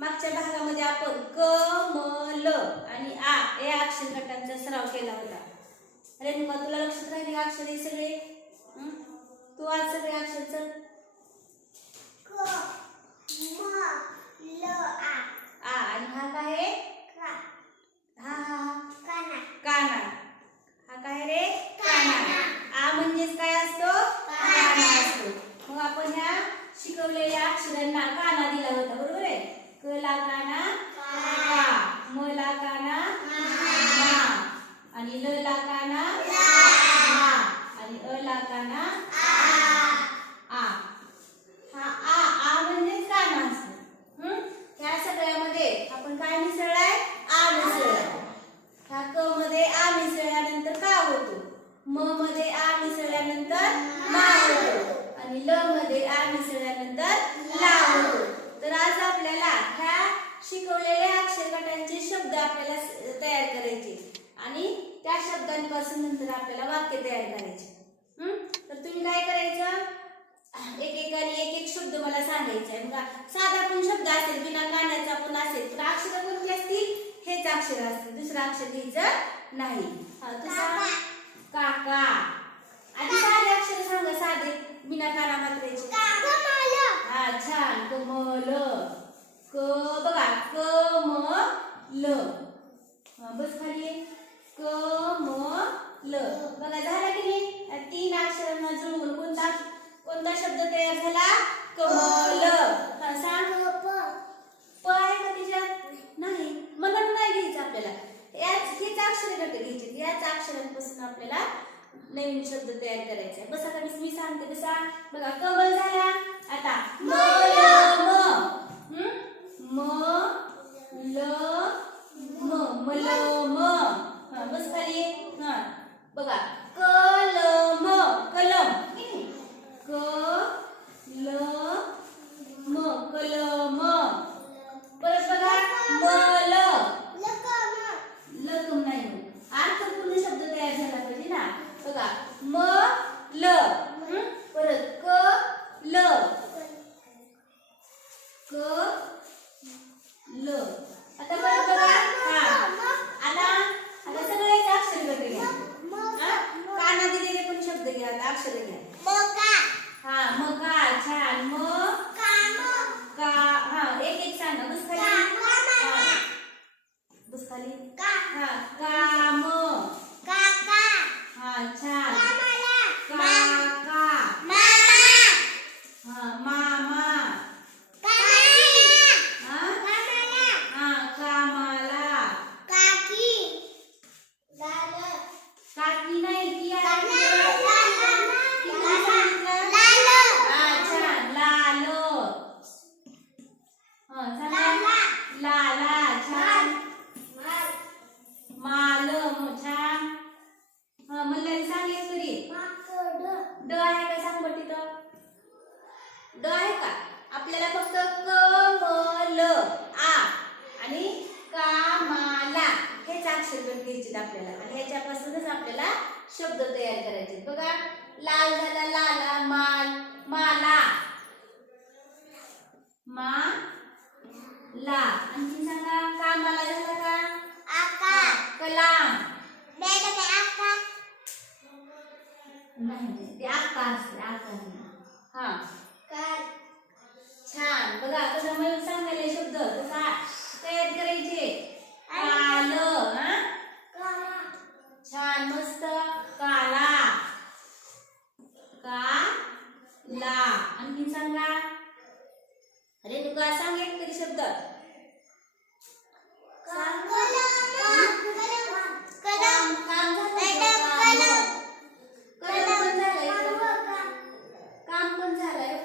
मागच्या भागामध्ये आपण क म ल आणि आ या अक्षर गटांचा सराव केला होता. रेणुका तुला लक्षात राहिले अक्षर हे सगळे? तू आज सगळे अक्षर चल. आ. आणि हा काय आहे? हा हा हा. काना. हा काय रे? काना. आ म्हणजेच काय असतो? काना असतो. मग आपण ह्या शिकवलेल्या अक्षरांना काना दिला होता बरोबर आहे? क ला काना का म ला काना मा. आणि ल ला काना आणि अ ला काना आ. हा आ आ म्हणजेच काना असतो हं? ह्या सगळ्यामध्ये आपण काय मिसळलाय? आ मिसळलाय. ह्या क मध्ये आ मिसळल्यानंतर का होतो? म मध्ये आ मिसळल्यानंतर मा होतो. आणि ल मध्ये आ मिसळल्यानंतर ला. तर आज आपल्याला ह्या शिकवलेल्या अक्षर गटांचे शब्द आपल्याला तयार करायचे. आणि त्या शब्दांपासून नंतर आपल्याला वाक्य तयार करायचे? तर तुम्ही काय करायचं? एक एक आणि एक एक शब्द मला सांगायचा आहे. बघा साधा पण शब्द असेल बिना कानाचा पण असेल पण अक्षर कोणती असतील? हेच अक्षर असतील. दुसरं अक्षर घ्यायचं नाही. हा काका. आधी साधे अक्षर सांग साधे. बिना काना मात्रायचे हा छान कमल क बघा क म ल बस खाली. क म ल बघा झाला की नाही? तीन अक्षरांना जुळवून कोणता कोणता शब्द तयार झाला? कमल. सांग. प आहे का त्याच्यात नाही मनात नाही घ्यायचं आपल्याला. याच हेच अक्षर गट घ्यायचे. याच अक्षरांपासून आपल्याला नवीन शब्द तयार करायचा. बसा का मी- मी सांगते बसा. बघा कमल झाला. आता म म. ल म मल म. हा बस खाली. हा. बघा. कलम. कलम. क ल म कलम परत बघा मल लकम नाही हो. अर्थपूर्ण शब्द तयार झाला पाहिजे ना बघा म ल हं? परत क ल क ल आता परत बघा हा आता आता सगळेच अक्षर गट घ्या हा? काना दिलेले पण शब्द घ्या आता अक्षर घ्या हा मका छान म का हा एक एक सांगा बस खाली हा. बस खाली हा काम हा छान काका हा मामा हा हा कामाला काकी नाही की आहे? की कोणी सांगितलं? हा छान लाल हा सांगा लाला छान माल छान हा मल्हारी सांगेल तरी ड आहे का सांग बरं तिथं ड आहे का आपल्याला फक्त क म ल आ आणि कामाला अक्षर गट घ्यायचे आपल्याला. आणि ह्याच्यापासूनच आपल्याला शब्द तयार करायचे. बघा लाल झाला लाला माल माला. मा ला आणखी सांगा कामाला झाला का? कलाम. नाही ते असते आकार हा. छान. बघा कसं सांगायला शब्द कसा तयार करायचे काल हा छान मस्त काला का ला आणखीन सांगा अरे तुका सांग एक तरी शब्द काम काम झालं कलम पण झालंय काम पण झालंय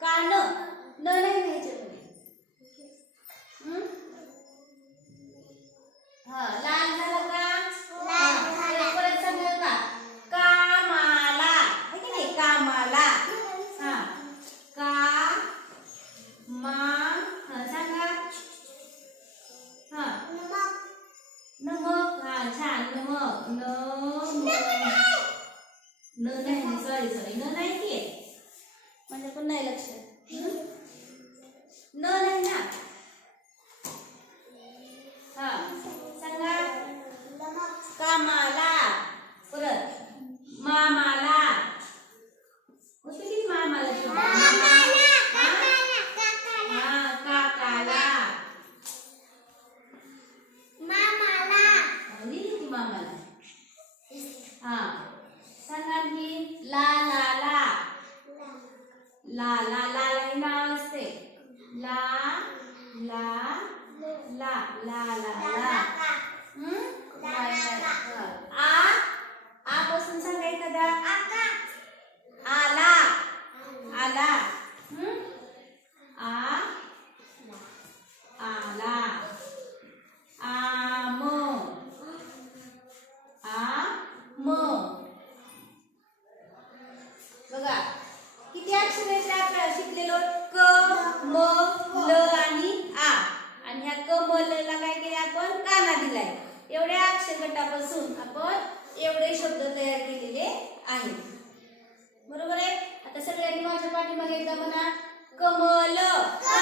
गाणं. लहान साडी साडी न नाही की म्हणजे पण नाही लक्षात न नाही ना हा सांगा कामाला परत मामाला होते की मामाला हा काकाला मामाला लिहिली की मामाला animalita, mona. Lo!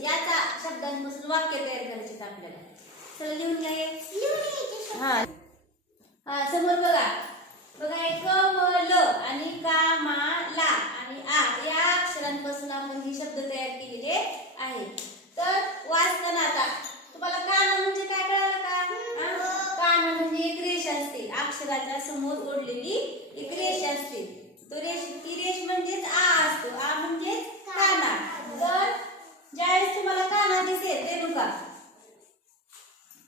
याचा शब्दांपासून वाक्य तयार करायचे आपल्याला. चला लिहून घ्या हे. समोर बघा. बघा क म ल आणि का मा ला आणि आ या अक्षरांपासून आपण हे शब्द तयार केलेले आहेत. तर वाचताना आता तुम्हाला काना म्हणजे काय कळालं का हा? काना म्हणजे एक रेष असते अक्षराच्या समोर ओढलेली एक रेष असते तो रेष ती रेष म्हणजेच आ असतो आ म्हणजेच काना तर ज्यावेळेस तुम्हाला काना दिसेल रेणुका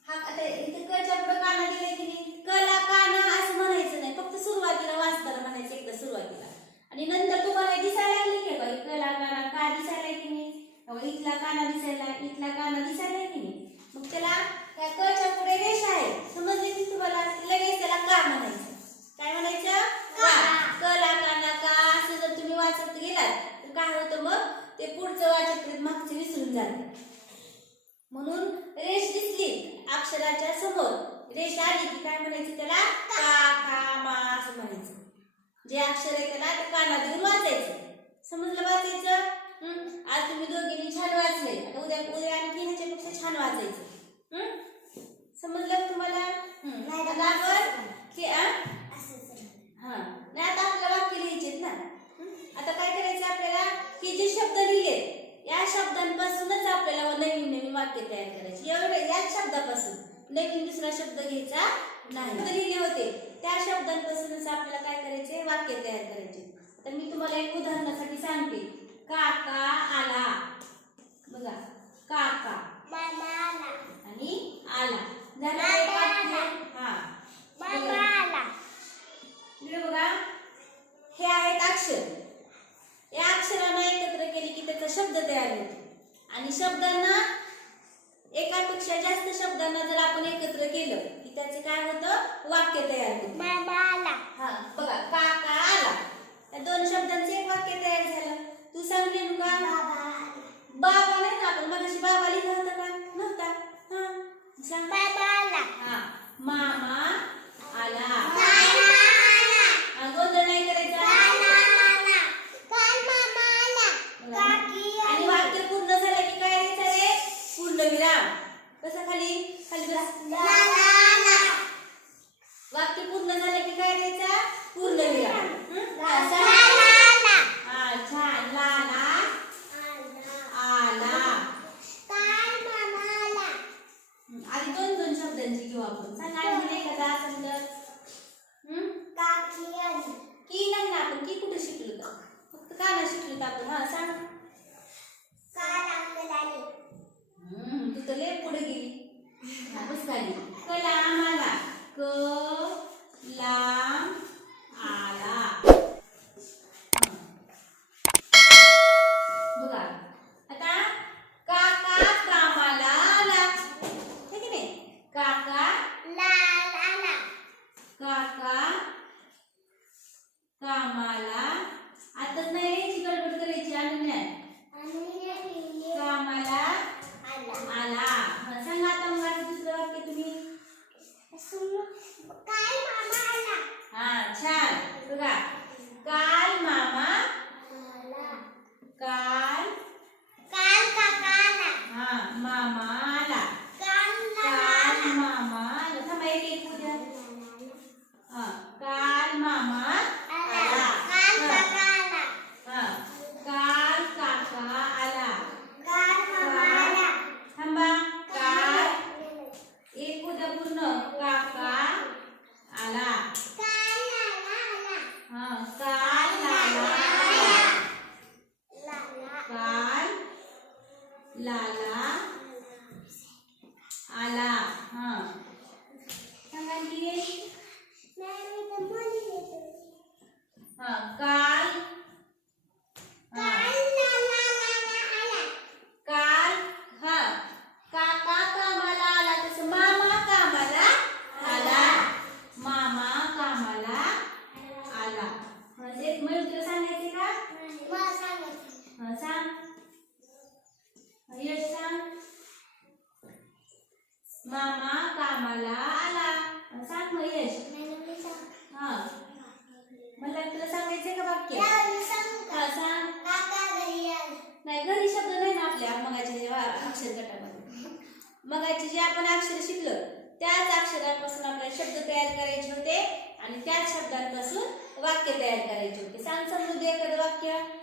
हा आता इथे कच्या पुढे काना दिले की नाही कला काना असं म्हणायचं नाही फक्त सुरुवातीला वाचताना म्हणायचं एकदा सुरुवातीला आणि नंतर तुम्हाला दिसायला लागली की बाई कला काना का दिसायला की नाही अहो, इथला काना दिसायला इथला काना दिसायला की नाही मग त्याला त्या कच्या पुढे रेष आहे. समजले की तुम्हाला लगेच त्याला का म्हणायचं? काय म्हणायचं? का. कला काना का असं जर तुम्ही वाचत गेलात तर काय होतं मग? ते पुढचं वाचत मागचं विसरून जातं. म्हणून रेष दिसली अक्षराच्या समोर. रेष आली की काय म्हणायचं त्याला? का का मा असं म्हणायचं. जे अक्षर आहे त्याला ते काना देऊन वाचायचं. समजलं वाचायचं? आज तुम्ही दोघींनी छान वाचले आता उद्या उद्या आणखी ह्याच्यापेक्षा छान वाचायचं? समजलं तुम्हाला? आपण? हा. नाही आता आपल्याला वाक्य लिहायचेत ना? आता काय करायचं आपल्याला? हे जे शब्द लिहिले या शब्दांपासूनच आपल्याला नवीन नवीन वाक्य तयार करायची. एवढं याच शब्दापासून. नवीन दुसरा शब्द घ्यायचा नाही. लिहिले होते. त्या शब्दांपासूनच आपल्याला काय करायचे वाक्य तयार करायचे. तर मी तुम्हाला एक उदाहरणासाठी सांगते. काका आला. बघा काका. आणि आला? हा. बघा. हे आहेत अक्षर. या अक्षरांना एकत्र केले की त्याचा शब्द तयार होतो. आणि शब्दांना एकापेक्षा जास्त शब्दांना जर आपण एकत्र केलं की त्याचे काय होतं? वाक्य तयार होतं. हा बघा काका आला. या दोन शब्दांचं एक वाक्य तयार झालं. तू सांग रेणुका बाबा नाही ना आपण मगाशी बाबा लिहिला होता का? नव्हता? हा. सांग. हा. मामा आला. गोंधळ नाही करायचा आणि वाक्य पूर्ण झालं की काय लिहायचं रे पूर्ण विराम कसं खाली खाली बस वाक्य पूर्ण झालं की काय लिहायचा पूर्ण विराम हं? हा, सांग. हा छान लाला आला हं, आधी दोन दोन शब्दांची घेऊ आपण सांग आणि म्हणे एखादा असेल तर हं? की नाही ना आपण की कुठे शिकलो तर फक्त काना शिकलो तर आपण हा सांग हम्म, तू तर लय पुढे la, la, a la. Buat pesan dari cungkil, santan, dan kedua pion.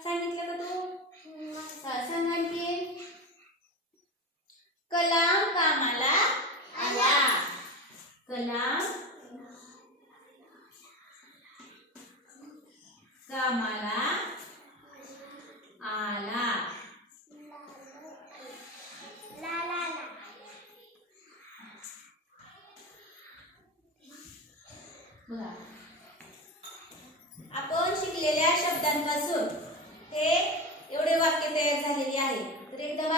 शब्दांपासून ते एवढे वाक्य तयार झालेले आहे. तर एकदम